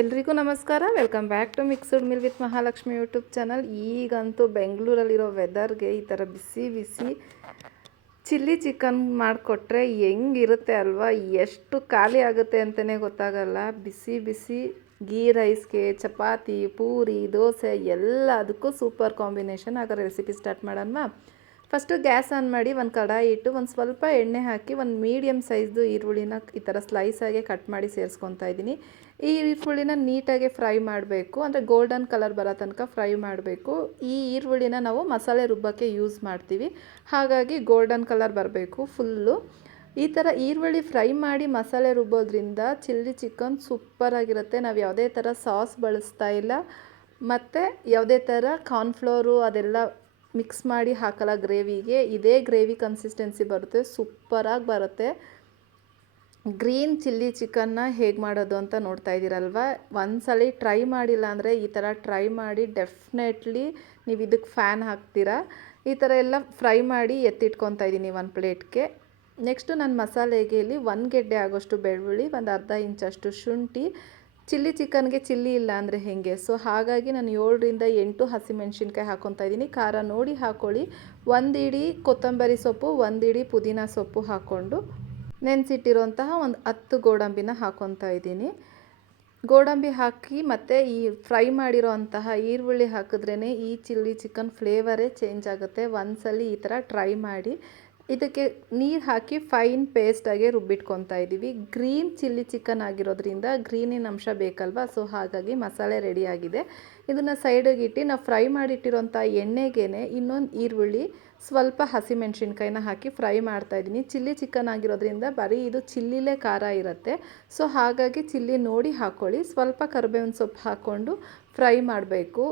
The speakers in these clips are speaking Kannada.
ಎಲ್ರಿಗೂ ನಮಸ್ಕಾರ. Welcome back to mixed meal with Mahalakshmi YouTube channel. ಈಗಂತೂ ಬೆಂಗಳೂರಲ್ಲಿರೋ ವೆದರ್ಗೆ ಈ ಥರ ಬಿಸಿ ಬಿಸಿ ಚಿಲ್ಲಿ ಚಿಕನ್ ಮಾಡಿಕೊಟ್ರೆ ಹೆಂಗಿರುತ್ತೆ ಅಲ್ವಾ, ಎಷ್ಟು ಖಾಲಿ ಆಗುತ್ತೆ ಅಂತಲೇ ಗೊತ್ತಾಗಲ್ಲ. ಬಿಸಿ ಬಿಸಿ ಗೀ ರೈಸ್ಗೆ, ಚಪಾತಿ, ಪೂರಿ, ದೋಸೆ ಎಲ್ಲದಕ್ಕೂ ಸೂಪರ್ ಕಾಂಬಿನೇಷನ್. ಹಾಗಾದ್ರೆ ರೆಸಿಪಿ ಸ್ಟಾರ್ಟ್ ಮಾಡೋಣ. ಫಸ್ಟು ಗ್ಯಾಸ್ ಆನ್ ಮಾಡಿ ಒಂದು ಕಡಾಯಿ ಇಟ್ಟು ಒಂದು ಸ್ವಲ್ಪ ಎಣ್ಣೆ ಹಾಕಿ ಒಂದು ಮೀಡಿಯಮ್ ಸೈಜ್ದು ಈರುಳ್ಳಿನ ಈ ಥರ ಸ್ಲೈಸಾಗೆ ಕಟ್ ಮಾಡಿ ಸೇರಿಸ್ಕೊತಾ ಇದ್ದೀನಿ. ಈ ಈರುಳ್ಳಿನ ನೀಟಾಗಿ ಫ್ರೈ ಮಾಡಬೇಕು, ಅಂದರೆ ಗೋಲ್ಡನ್ ಕಲರ್ ಬರೋ ತನಕ ಫ್ರೈ ಮಾಡಬೇಕು. ಈ ಈರುಳ್ಳಿನ ನಾವು ಮಸಾಲೆ ರುಬ್ಬಕ್ಕೆ ಯೂಸ್ ಮಾಡ್ತೀವಿ, ಹಾಗಾಗಿ ಗೋಲ್ಡನ್ ಕಲರ್ ಬರಬೇಕು ಫುಲ್ಲು. ಈ ಥರ ಈರುಳ್ಳಿ ಫ್ರೈ ಮಾಡಿ ಮಸಾಲೆ ರುಬ್ಬೋದ್ರಿಂದ ಚಿಲ್ಲಿ ಚಿಕನ್ ಸೂಪರಾಗಿರುತ್ತೆ. ನಾವು ಯಾವುದೇ ಥರ ಸಾಸ್ ಬಳಸ್ತಾ ಇಲ್ಲ, ಮತ್ತು ಯಾವುದೇ ಥರ ಕಾರ್ನ್ಫ್ಲೋರು ಅದೆಲ್ಲ ಮಿಕ್ಸ್ ಮಾಡಿ ಹಾಕಲ್ಲ ಗ್ರೇವಿಗೆ. ಇದೇ ಗ್ರೇವಿ ಕನ್ಸಿಸ್ಟೆನ್ಸಿ ಬರುತ್ತೆ, ಸೂಪರಾಗಿ ಬರುತ್ತೆ. ಗ್ರೀನ್ ಚಿಲ್ಲಿ ಚಿಕನ್ನ ಹೇಗೆ ಮಾಡೋದು ಅಂತ ನೋಡ್ತಾ ಇದ್ದೀರಲ್ವ. ಒಂದ್ಸಲ ಟ್ರೈ ಮಾಡಿಲ್ಲ ಅಂದರೆ ಈ ಥರ ಟ್ರೈ ಮಾಡಿ, ಡೆಫಿನೆಟ್ಲಿ ನೀವು ಇದಕ್ಕೆ ಫ್ಯಾನ್ ಹಾಕ್ತೀರಾ. ಈ ಥರ ಎಲ್ಲ ಫ್ರೈ ಮಾಡಿ ಎತ್ತಿಟ್ಕೊತಾ ಇದ್ದೀನಿ ಒಂದು ಪ್ಲೇಟ್ಗೆ. ನೆಕ್ಸ್ಟು ನಾನು ಮಸಾಲೆಗೆ ಇಲ್ಲಿ 1 ಗೆಡ್ಡೆ ಆಗೋಷ್ಟು ಬೆಳ್ಳುಳ್ಳಿ, ಒಂದು ಅರ್ಧ ಇಂಚಷ್ಟು ಶುಂಠಿ. ಚಿಲ್ಲಿ ಚಿಕನ್ಗೆ ಚಿಲ್ಲಿ ಇಲ್ಲ ಅಂದರೆ ಹೇಗೆ, ಸೊ ಹಾಗಾಗಿ ನಾನು 7ರಿಂದ 8 ಹಸಿಮೆಣ್ಸಿನ್ಕಾಯಿ ಹಾಕ್ಕೊತಾ ಇದ್ದೀನಿ. ಖಾರ ನೋಡಿ ಹಾಕ್ಕೊಳ್ಳಿ. 1 ಇಡಿ ಕೊತ್ತಂಬರಿ ಸೊಪ್ಪು, 1 ಇಡಿ ಪುದೀನ ಸೊಪ್ಪು ಹಾಕ್ಕೊಂಡು ನೆನೆಸಿಟ್ಟಿರೋಂತಹ ಒಂದು 10 ಗೋಡಂಬಿನ ಹಾಕ್ಕೊತಾ ಇದ್ದೀನಿ. ಗೋಡಂಬಿ ಹಾಕಿ ಮತ್ತು ಈ ಫ್ರೈ ಮಾಡಿರೋ ಅಂತಹ ಈರುಳ್ಳಿ ಹಾಕಿದ್ರೇ ಈ ಚಿಲ್ಲಿ ಚಿಕನ್ ಫ್ಲೇವರೇ ಚೇಂಜ್ ಆಗುತ್ತೆ. ಒಂದ್ಸಲ ಈ ಥರ ಟ್ರೈ ಮಾಡಿ. ಇದಕ್ಕೆ ನೀರು ಹಾಕಿ ಫೈನ್ ಪೇಸ್ಟಾಗೆ ರುಬ್ಬಿಟ್ಕೊತಾ ಇದ್ದೀವಿ. ಗ್ರೀನ್ ಚಿಲ್ಲಿ ಚಿಕನ್ ಆಗಿರೋದ್ರಿಂದ ಗ್ರೀನಿನ ಅಂಶ ಬೇಕಲ್ವ, ಸೊ ಹಾಗಾಗಿ ಮಸಾಲೆ ರೆಡಿಯಾಗಿದೆ. ಇದನ್ನು ಸೈಡಿಗೆ ಇಟ್ಟು ನಾವು ಫ್ರೈ ಮಾಡಿಟ್ಟಿರೋಂಥ ಎಣ್ಣೆಗೇ ಇನ್ನೊಂದು ಈರುಳ್ಳಿ, ಸ್ವಲ್ಪ ಹಸಿಮೆಣ್ಸಿನ್ಕಾಯಿನ ಹಾಕಿ ಫ್ರೈ ಮಾಡ್ತಾಯಿದ್ದೀನಿ. ಚಿಲ್ಲಿ ಚಿಕನ್ ಆಗಿರೋದ್ರಿಂದ ಬರೀ ಇದು ಚಿಲ್ಲಿಲೇ ಖಾರ ಇರುತ್ತೆ, ಸೊ ಹಾಗಾಗಿ ಚಿಲ್ಲಿ ನೋಡಿ ಹಾಕ್ಕೊಳ್ಳಿ. ಸ್ವಲ್ಪ ಕರಿಬೇವಿನ ಸೊಪ್ಪು ಹಾಕ್ಕೊಂಡು ಫ್ರೈ ಮಾಡಬೇಕು.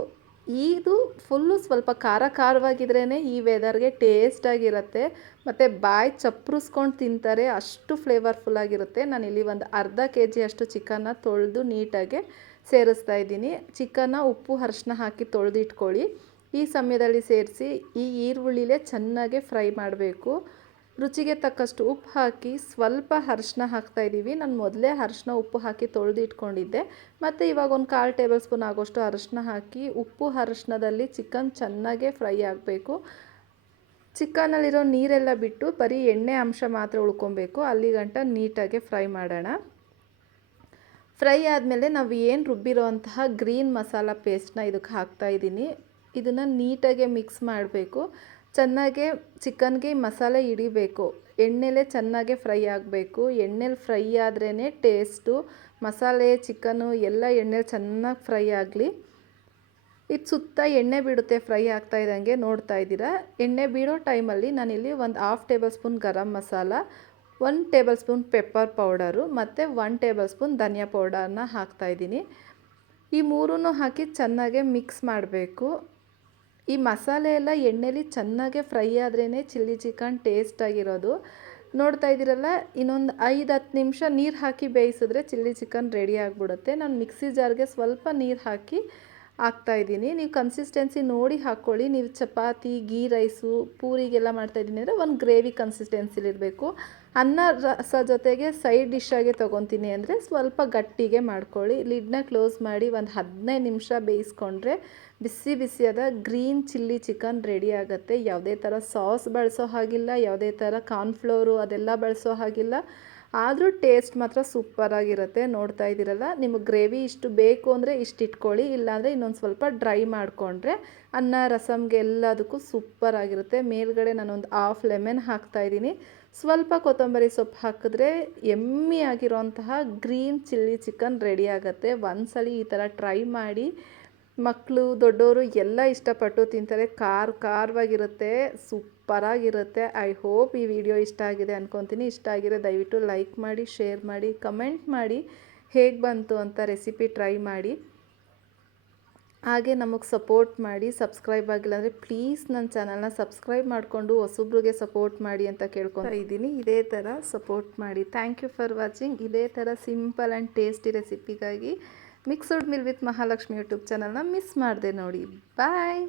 ಇದು ಫುಲ್ಲು ಸ್ವಲ್ಪ ಖಾರವಾಗಿದ್ರೇ ಈ ವೆದರ್ಗೆ ಟೇಸ್ಟಾಗಿರುತ್ತೆ, ಮತ್ತು ಬಾಯಿ ಚಪ್ಪರಿಸ್ಕೊಂಡು ತಿಂತಾರೆ, ಅಷ್ಟು ಫ್ಲೇವರ್ಫುಲ್ಲಾಗಿರುತ್ತೆ. ನಾನಿಲ್ಲಿ ಒಂದು ಅರ್ಧ kg ಅಷ್ಟು ಚಿಕನ್ನ ತೊಳೆದು ನೀಟಾಗಿ ಸೇರಿಸ್ತಾ ಇದ್ದೀನಿ. ಚಿಕನ್ನ ಉಪ್ಪು ಅರಿಶಿನ ಹಾಕಿ ತೊಳೆದಿಟ್ಕೊಳ್ಳಿ. ಈ ಸಮಯದಲ್ಲಿ ಸೇರಿಸಿ ಈ ಈರುಳ್ಳಿಲೇ ಚೆನ್ನಾಗಿ ಫ್ರೈ ಮಾಡಬೇಕು. ರುಚಿಗೆ ತಕ್ಕಷ್ಟು ಉಪ್ಪು ಹಾಕಿ ಸ್ವಲ್ಪ ಅರಿಶಿನ ಹಾಕ್ತಾಯಿದ್ದೀವಿ. ನಾನು ಮೊದಲೇ ಅರಿಶಿನ ಉಪ್ಪು ಹಾಕಿ ತೊಳೆದು ಇಟ್ಕೊಂಡಿದ್ದೆ, ಮತ್ತು ಇವಾಗ ಒಂದು 1/4 ಟೇಬಲ್ ಸ್ಪೂನ್ ಆಗೋಷ್ಟು ಅರಿಶಿನ ಹಾಕಿ ಉಪ್ಪು ಅರಿಶಿನದಲ್ಲಿ ಚಿಕನ್ ಚೆನ್ನಾಗೇ ಫ್ರೈ ಆಗಬೇಕು. ಚಿಕನಲ್ಲಿರೋ ನೀರೆಲ್ಲ ಬಿಟ್ಟು ಬರೀ ಎಣ್ಣೆ ಅಂಶ ಮಾತ್ರ ಉಳ್ಕೊಬೇಕು, ಅಲ್ಲಿಗಂಟ ನೀಟಾಗಿ ಫ್ರೈ ಮಾಡೋಣ. ಫ್ರೈ ಆದಮೇಲೆ ನಾವು ಏನು ರುಬ್ಬಿರೋ ಅಂತಹ ಗ್ರೀನ್ ಮಸಾಲ ಪೇಸ್ಟ್ನ ಇದಕ್ಕೆ ಹಾಕ್ತಾಯಿದ್ದೀನಿ. ಇದನ್ನು ನೀಟಾಗಿ ಮಿಕ್ಸ್ ಮಾಡಬೇಕು. ಚೆನ್ನಾಗೆ ಚಿಕನ್ಗೆ ಮಸಾಲೆ ಹಿಡಿಬೇಕು. ಎಣ್ಣೆಲೇ ಚೆನ್ನಾಗೆ ಫ್ರೈ ಆಗಬೇಕು. ಎಣ್ಣೆಲಿ ಫ್ರೈ ಆದ್ರೇ ಟೇಸ್ಟು. ಮಸಾಲೆ ಚಿಕನ್ನು ಎಲ್ಲ ಎಣ್ಣೆಲಿ ಚೆನ್ನಾಗಿ ಫ್ರೈ ಆಗಲಿ. ಇದು ಸುತ್ತ ಎಣ್ಣೆ ಬಿಡುತ್ತೆ ಫ್ರೈ ಆಗ್ತಾ ಇದ್ದಂಗೆ, ನೋಡ್ತಾ ಇದ್ದೀರಾ. ಎಣ್ಣೆ ಬಿಡೋ ಟೈಮಲ್ಲಿ ನಾನಿಲ್ಲಿ ಒಂದು 1/2 tablespoon garam masala, 1 tablespoon pepper powder ಮತ್ತು 1 ಟೇಬಲ್ ಸ್ಪೂನ್ ಧನಿಯಾ ಪೌಡರ್ನ ಹಾಕ್ತಾಯಿದ್ದೀನಿ. ಈ ಮೂರನ್ನು ಹಾಕಿ ಚೆನ್ನಾಗೆ ಮಿಕ್ಸ್ ಮಾಡಬೇಕು. ಈ ಮಸಾಲೆ ಎಲ್ಲ ಎಣ್ಣೆಲಿ ಚೆನ್ನಾಗೆ ಫ್ರೈ ಆದ್ರೇ ಚಿಲ್ಲಿ ಚಿಕನ್ ಟೇಸ್ಟಾಗಿರೋದು. ನೋಡ್ತಾ ಇದ್ದೀರಲ್ಲ, ಇನ್ನೊಂದು 5-10 ನಿಮಿಷ ನೀರು ಹಾಕಿ ಬೇಯಿಸಿದ್ರೆ ಚಿಲ್ಲಿ ಚಿಕನ್ ರೆಡಿ ಆಗಿಬಿಡುತ್ತೆ. ನಾನು ಮಿಕ್ಸಿ ಜಾರ್ಗೆ ಸ್ವಲ್ಪ ನೀರು ಹಾಕಿ ಹಾಕ್ತಾಯಿದ್ದೀನಿ. ನೀವು ಕನ್ಸಿಸ್ಟೆನ್ಸಿ ನೋಡಿ ಹಾಕ್ಕೊಳ್ಳಿ. ನೀವು ಚಪಾತಿ, ಗೀ ರೈಸು, ಪೂರಿಗೆಲ್ಲ ಮಾಡ್ತಾಯಿದ್ದೀನಿ ಅಂದರೆ ಒಂದು ಗ್ರೇವಿ ಕನ್ಸಿಸ್ಟೆನ್ಸಿಲಿರಬೇಕು. ಅನ್ನ ರಸ ಜೊತೆಗೆ ಸೈಡ್ ಡಿಶ್ಶಾಗೆ ತೊಗೊತೀನಿ ಅಂದರೆ ಸ್ವಲ್ಪ ಗಟ್ಟಿಗೆ ಮಾಡ್ಕೊಳ್ಳಿ. ಲಿಡ್ನ ಕ್ಲೋಸ್ ಮಾಡಿ ಒಂದು 15 ನಿಮಿಷ ಬೇಯಿಸ್ಕೊಂಡ್ರೆ ಬಿಸಿ ಬಿಸಿಯಾದ ಗ್ರೀನ್ ಚಿಲ್ಲಿ ಚಿಕನ್ ರೆಡಿ ಆಗುತ್ತೆ. ಯಾವುದೇ ಥರ ಸಾಸ್ ಬಳಸೋ ಹಾಗಿಲ್ಲ, ಯಾವುದೇ ಥರ ಕಾರ್ನ್ಫ್ಲೋರು ಅದೆಲ್ಲ ಬಳಸೋ ಹಾಗಿಲ್ಲ, ಆದರೂ ಟೇಸ್ಟ್ ಮಾತ್ರ ಸೂಪರಾಗಿರುತ್ತೆ. ನೋಡ್ತಾ ಇದ್ದೀರಲ್ಲ, ನಿಮಗೆ ಗ್ರೇವಿ ಇಷ್ಟು ಬೇಕು ಅಂದರೆ ಇಷ್ಟು ಇಟ್ಕೊಳ್ಳಿ, ಇಲ್ಲಾಂದರೆ ಇನ್ನೊಂದು ಸ್ವಲ್ಪ ಡ್ರೈ ಮಾಡಿಕೊಂಡ್ರೆ ಅನ್ನ ರಸಮ್ಗೆ ಎಲ್ಲದಕ್ಕೂ ಸೂಪರಾಗಿರುತ್ತೆ. ಮೇಲ್ಗಡೆ ನಾನೊಂದು 1/2 ಲೆಮನ್ ಹಾಕ್ತಾಯಿದ್ದೀನಿ. ಸ್ವಲ್ಪ ಕೊತ್ತಂಬರಿ ಸೊಪ್ಪು ಹಾಕಿದ್ರೆ ಎಮ್ಮಿ ಆಗಿರೋಂತಹ ಗ್ರೀನ್ ಚಿಲ್ಲಿ ಚಿಕನ್ ರೆಡಿ ಆಗುತ್ತೆ. ಒಂದ್ಸಲ ಈ ಥರ ಟ್ರೈ ಮಾಡಿ. ಮಕ್ಕಳು ದೊಡ್ಡವರು ಎಲ್ಲ ಇಷ್ಟಪಟ್ಟು ತಿಂತಾರೆ. ಖಾರವಾಗಿರುತ್ತೆ, ಸೂಪರಾಗಿರುತ್ತೆ. ಐ ಹೋಪ್ ಈ ವಿಡಿಯೋ ಇಷ್ಟ ಆಗಿದೆ ಅಂದ್ಕೊತೀನಿ. ಇಷ್ಟ ಆಗಿದೆ ದಯವಿಟ್ಟು ಲೈಕ್ ಮಾಡಿ, ಶೇರ್ ಮಾಡಿ, ಕಮೆಂಟ್ ಮಾಡಿ ಹೇಗೆ ಬಂತು ಅಂತ. ರೆಸಿಪಿ ಟ್ರೈ ಮಾಡಿ, ಹಾಗೆ ನಮಗೆ ಸಪೋರ್ಟ್ ಮಾಡಿ. ಸಬ್ಸ್ಕ್ರೈಬ್ ಆಗಿಲ್ಲ ಅಂದರೆ ಪ್ಲೀಸ್ ನನ್ನ ಚಾನಲ್ನ ಸಬ್ಸ್ಕ್ರೈಬ್ ಮಾಡಿಕೊಂಡು ಹೊಸೊಬ್ರಿಗೆ ಸಪೋರ್ಟ್ ಮಾಡಿ ಅಂತ ಕೇಳ್ಕೊತಾ ಇದ್ದೀನಿ. ಇದೇ ಥರ ಸಪೋರ್ಟ್ ಮಾಡಿ. Thank you for watching. ಇದೇ ಥರ ಸಿಂಪಲ್ ಆ್ಯಂಡ್ ಟೇಸ್ಟಿ ರೆಸಿಪಿಗಾಗಿ mixed meal with Mahalakshmi YouTube ಚಾನಲ್ನ ಮಿಸ್ ಮಾಡಿದೆ ನೋಡಿ. ಬಾಯ್.